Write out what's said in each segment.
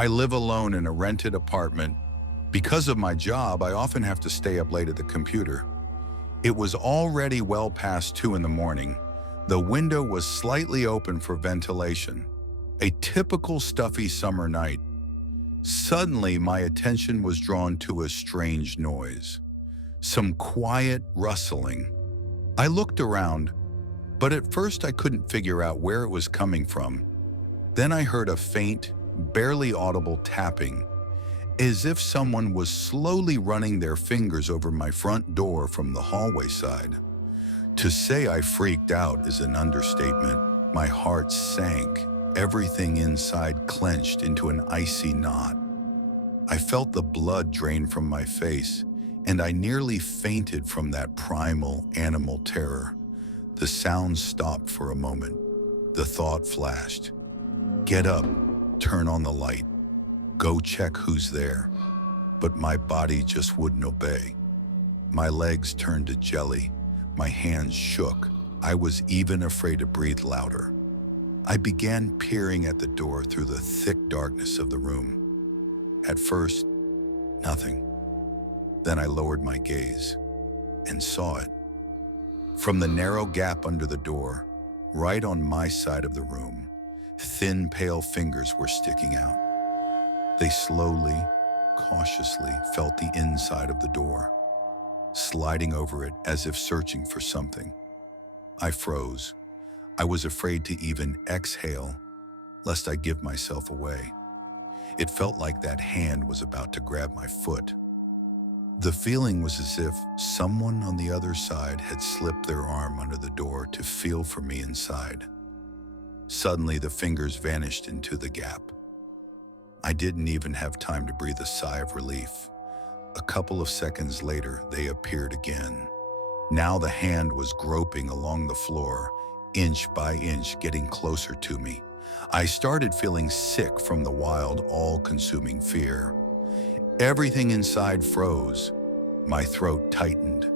I live alone in a rented apartment. Because of my job, I often have to stay up late at the computer. It was already well past 2 in the morning. The window was slightly open for ventilation. A typical stuffy summer night. Suddenly, my attention was drawn to a strange noise. Some quiet rustling. I looked around, but at first I couldn't figure out where it was coming from. Then I heard a faint, barely audible tapping, as if someone was slowly running their fingers over my front door from the hallway side. To say I freaked out is an understatement. My heart sank, everything inside clenched into an icy knot. I felt the blood drain from my face, and I nearly fainted from that primal animal terror. The sound stopped for a moment. The thought flashed. Get up, turn on the light, go check who's there. But my body just wouldn't obey. My legs turned to jelly, my hands shook. I was even afraid to breathe louder. I began peering at the door through the thick darkness of the room. At first, nothing. Then I lowered my gaze and saw it. From the narrow gap under the door, right on my side of the room, thin, pale fingers were sticking out. They slowly, cautiously felt the inside of the door, sliding over it as if searching for something. I froze. I was afraid to even exhale, lest I give myself away. It felt like that hand was about to grab my foot. The feeling was as if someone on the other side had slipped their arm under the door to feel for me inside. Suddenly, the fingers vanished into the gap. I didn't even have time to breathe a sigh of relief. A couple of seconds later, they appeared again. Now the hand was groping along the floor, inch by inch, getting closer to me. I started feeling sick from the wild, all-consuming fear. Everything inside froze. My throat tightened.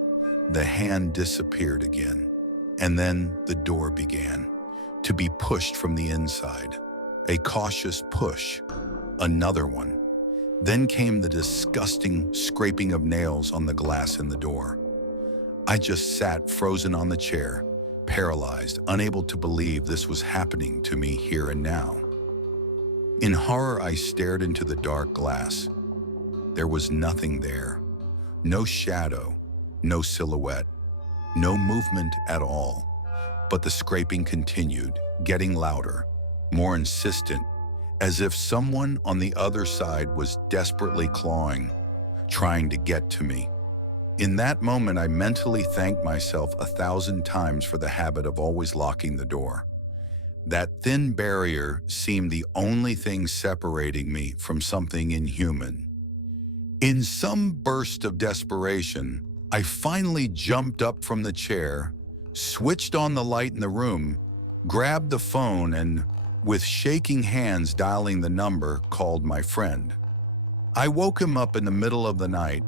The hand disappeared again. And then the door began to be pushed from the inside. A cautious push. Another one. Then came the disgusting scraping of nails on the glass in the door. I just sat frozen on the chair, paralyzed, unable to believe this was happening to me here and now. In horror, I stared into the dark glass. There was nothing there. No shadow, no silhouette, no movement at all. But the scraping continued, getting louder, more insistent, as if someone on the other side was desperately clawing, trying to get to me. In that moment, I mentally thanked myself 1,000 times for the habit of always locking the door. That thin barrier seemed the only thing separating me from something inhuman. In some burst of desperation, I finally jumped up from the chair, switched on the light in the room, grabbed the phone, and, with shaking hands dialing the number, called my friend. I woke him up in the middle of the night,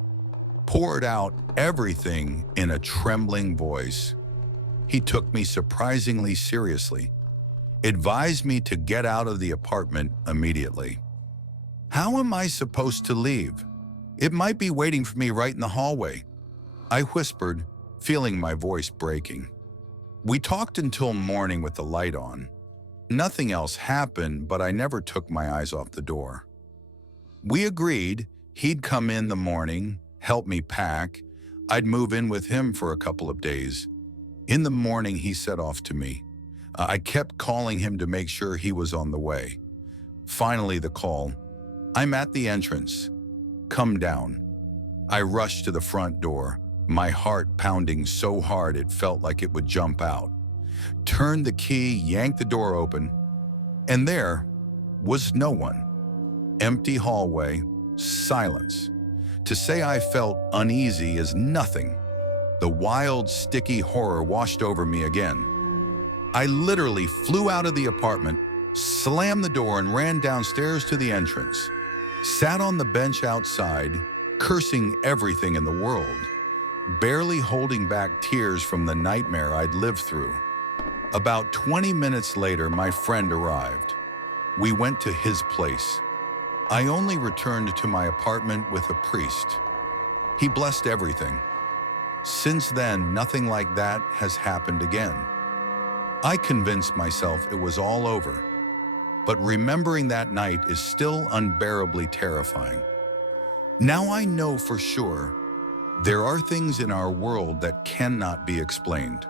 poured out everything in a trembling voice. He took me surprisingly seriously, advised me to get out of the apartment immediately. How am I supposed to leave? It might be waiting for me right in the hallway, I whispered, feeling my voice breaking. We talked until morning with the light on. Nothing else happened, but I never took my eyes off the door. We agreed he'd come in the morning, help me pack. I'd move in with him for a couple of days. In the morning, he set off to me. I kept calling him to make sure he was on the way. Finally, the call. I'm at the entrance. Come down. I rushed to the front door, my heart pounding so hard it felt like it would jump out. Turned the key, yanked the door open, and there was no one. Empty hallway, silence. To say I felt uneasy is nothing. The wild, sticky horror washed over me again. I literally flew out of the apartment, slammed the door, and ran downstairs to the entrance. Sat on the bench outside, cursing everything in the world, barely holding back tears from the nightmare I'd lived through. About 20 minutes later, my friend arrived. We went to his place. I only returned to my apartment with a priest. He blessed everything. Since then, nothing like that has happened again. I convinced myself it was all over, but remembering that night is still unbearably terrifying. Now I know for sure there are things in our world that cannot be explained.